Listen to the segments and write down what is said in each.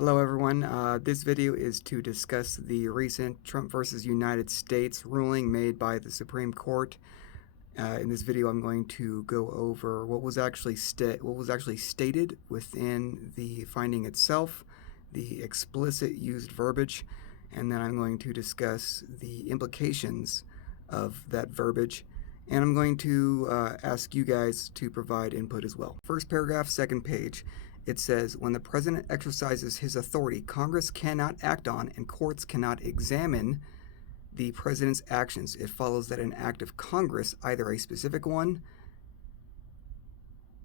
Hello everyone, this video is to discuss the recent Trump versus United States ruling made by the Supreme Court. In this video I'm going to go over what was actually stated within the finding itself, the explicit used verbiage, and then I'm going to discuss the implications of that verbiage, and I'm going to ask you guys to provide input as well. First paragraph, second page. It says, when the president exercises his authority, Congress cannot act on and courts cannot examine the president's actions. It follows that an act of Congress, either a specific one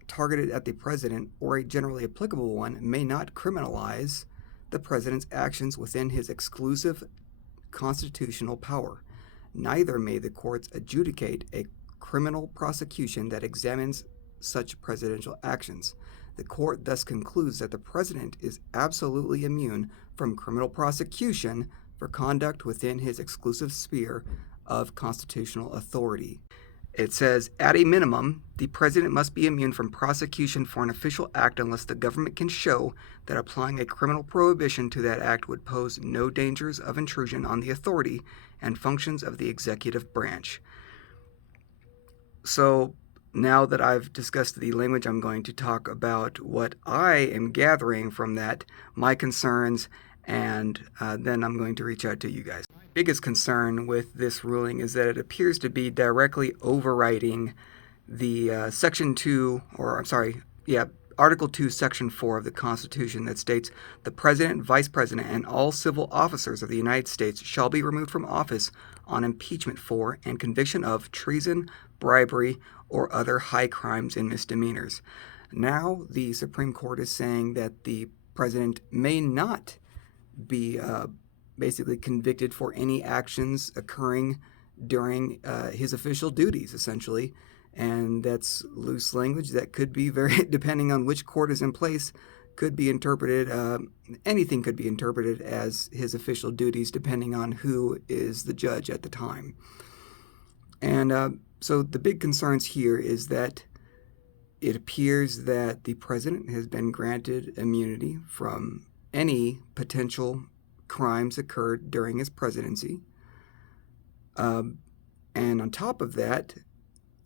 targeted at the president or a generally applicable one, may not criminalize the president's actions within his exclusive constitutional power. Neither may the courts adjudicate a criminal prosecution that examines such presidential actions. The court thus concludes that the president is absolutely immune from criminal prosecution for conduct within his exclusive sphere of constitutional authority. It says, at a minimum, the president must be immune from prosecution for an official act unless the government can show that applying a criminal prohibition to that act would pose no dangers of intrusion on the authority and functions of the executive branch. So, now that I've discussed the language, I'm going to talk about what I am gathering from that, my concerns, and then I'm going to reach out to you guys. My biggest concern with this ruling is that it appears to be directly overwriting the Article 2, Section 4 of the Constitution that states, the President, Vice President, and all civil officers of the United States shall be removed from office on impeachment for and conviction of treason, bribery, or other high crimes and misdemeanors. Now the Supreme Court is saying that the president may not be basically convicted for any actions occurring during his official duties, essentially. And that's loose language that could be very, depending on which court is in place, could be interpreted, anything could be interpreted as his official duties depending on who is the judge at the time. And so the big concerns here is that it appears that the president has been granted immunity from any potential crimes occurred during his presidency. And on top of that,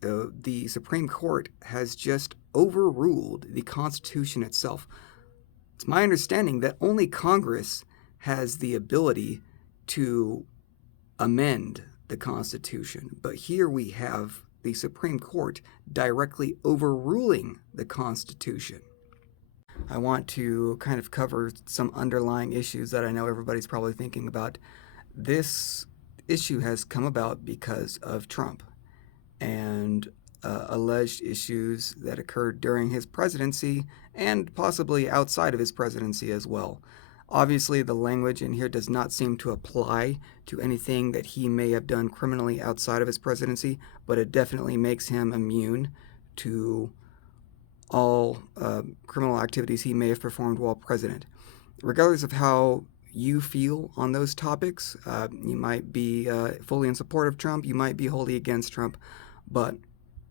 the Supreme Court has just overruled the Constitution itself. It's my understanding that only Congress has the ability to amend the Constitution, but here we have the Supreme Court directly overruling the Constitution. I want to kind of cover some underlying issues that I know everybody's probably thinking about. This issue has come about because of Trump and alleged issues that occurred during his presidency and possibly outside of his presidency as well. Obviously, the language in here does not seem to apply to anything that he may have done criminally outside of his presidency, but it definitely makes him immune to all criminal activities he may have performed while president. Regardless of how you feel on those topics, you might be fully in support of Trump, you might be wholly against Trump, but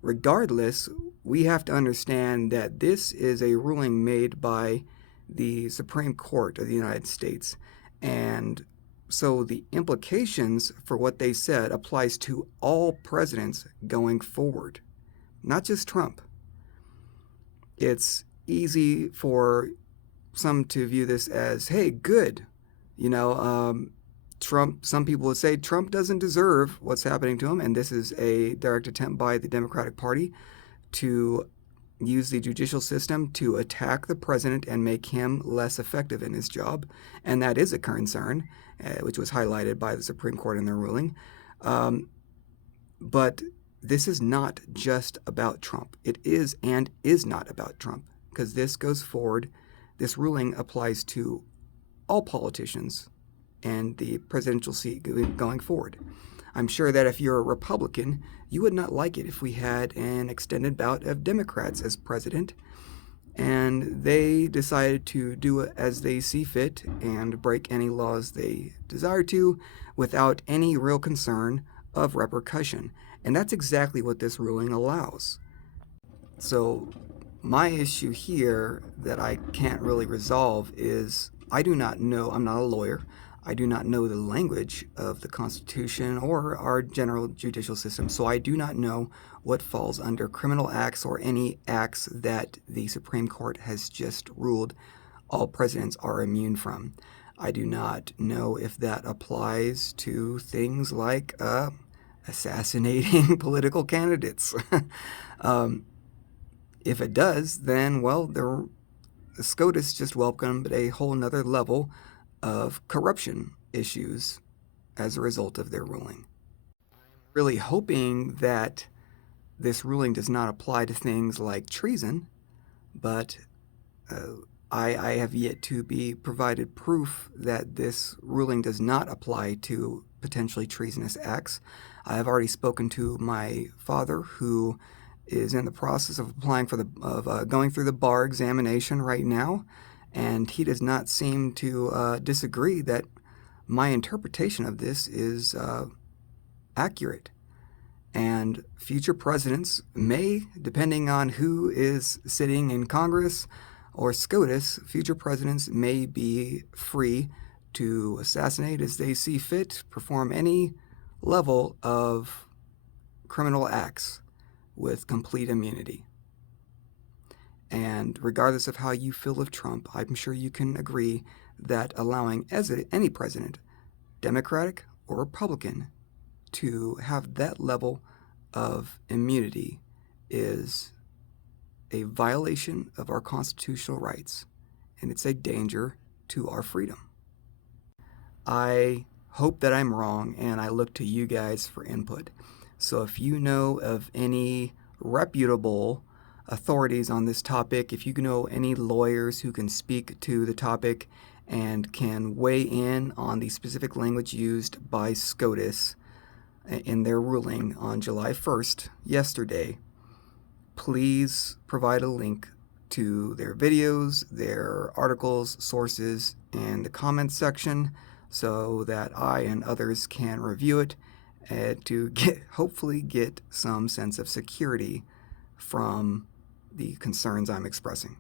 regardless, we have to understand that this is a ruling made by the Supreme Court of the United States, and so the implications for what they said applies to all presidents going forward, not just Trump. It's easy for some to view this as, hey, good, Trump, some people would say Trump doesn't deserve what's happening to him, and this is a direct attempt by the Democratic Party to use the judicial system to attack the president and make him less effective in his job, and that is a concern, which was highlighted by the Supreme Court in their ruling. But this is not just about Trump. It is and is not about Trump, because this goes forward. This ruling applies to all politicians and the presidential seat going forward. I'm sure that if you're a Republican, you would not like it if we had an extended bout of Democrats as president, and they decided to do it as they see fit and break any laws they desire to without any real concern of repercussion. And that's exactly what this ruling allows. So my issue here that I can't really resolve is I do not know, I'm not a lawyer, I do not know the language of the Constitution or our general judicial system, so I do not know what falls under criminal acts or any acts that the Supreme Court has just ruled all presidents are immune from. I do not know if that applies to things like assassinating political candidates. um, if it does, then, well, the SCOTUS just welcomed a whole nother level of corruption issues as a result of their ruling. I'm really hoping that this ruling does not apply to things like treason, but I have yet to be provided proof that this ruling does not apply to potentially treasonous acts. I have already spoken to my father, who is in the process of applying for going through the bar examination right now, and he does not seem to disagree that my interpretation of this is accurate. And future presidents may, depending on who is sitting in Congress or SCOTUS, future presidents may be free to assassinate as they see fit, perform any level of criminal acts with complete immunity. And regardless of how you feel of Trump, I'm sure you can agree that allowing any president, Democratic or Republican, to have that level of immunity is a violation of our constitutional rights, and it's a danger to our freedom. I hope that I'm wrong, and I look to you guys for input. So if you know of any reputable authorities on this topic, if you know any lawyers who can speak to the topic and can weigh in on the specific language used by SCOTUS in their ruling on July 1st, yesterday, please provide a link to their videos, their articles, sources, and the comments section so that I and others can review it to hopefully get some sense of security from the concerns I'm expressing.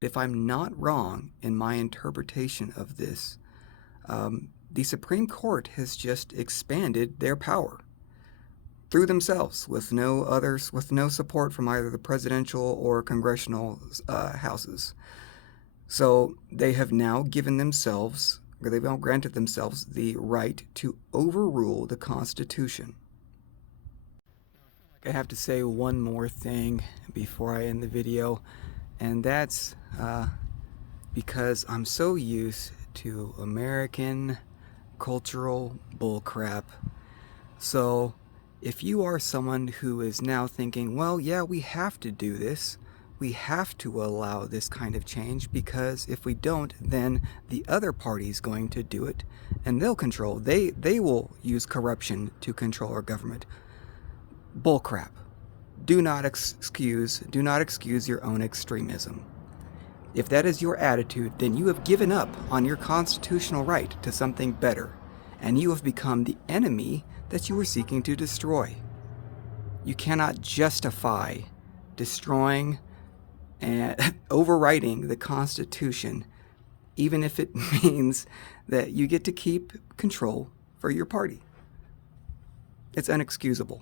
If I'm not wrong in my interpretation of this, the Supreme Court has just expanded their power through themselves with no support from either the presidential or congressional houses. So they have now given themselves, or they've now granted themselves, the right to overrule the Constitution. I have to say one more thing before I end the video, and that's because I'm so used to American cultural bullcrap. So if you are someone who is now thinking, well, yeah, we have to do this, we have to allow this kind of change, because if we don't, then the other party's going to do it, and they will use corruption to control our government. Bullcrap. Do not excuse your own extremism. If that is your attitude, then you have given up on your constitutional right to something better, and you have become the enemy that you were seeking to destroy. You cannot justify destroying and overwriting the Constitution, even if it means that you get to keep control for your party. It's unexcusable.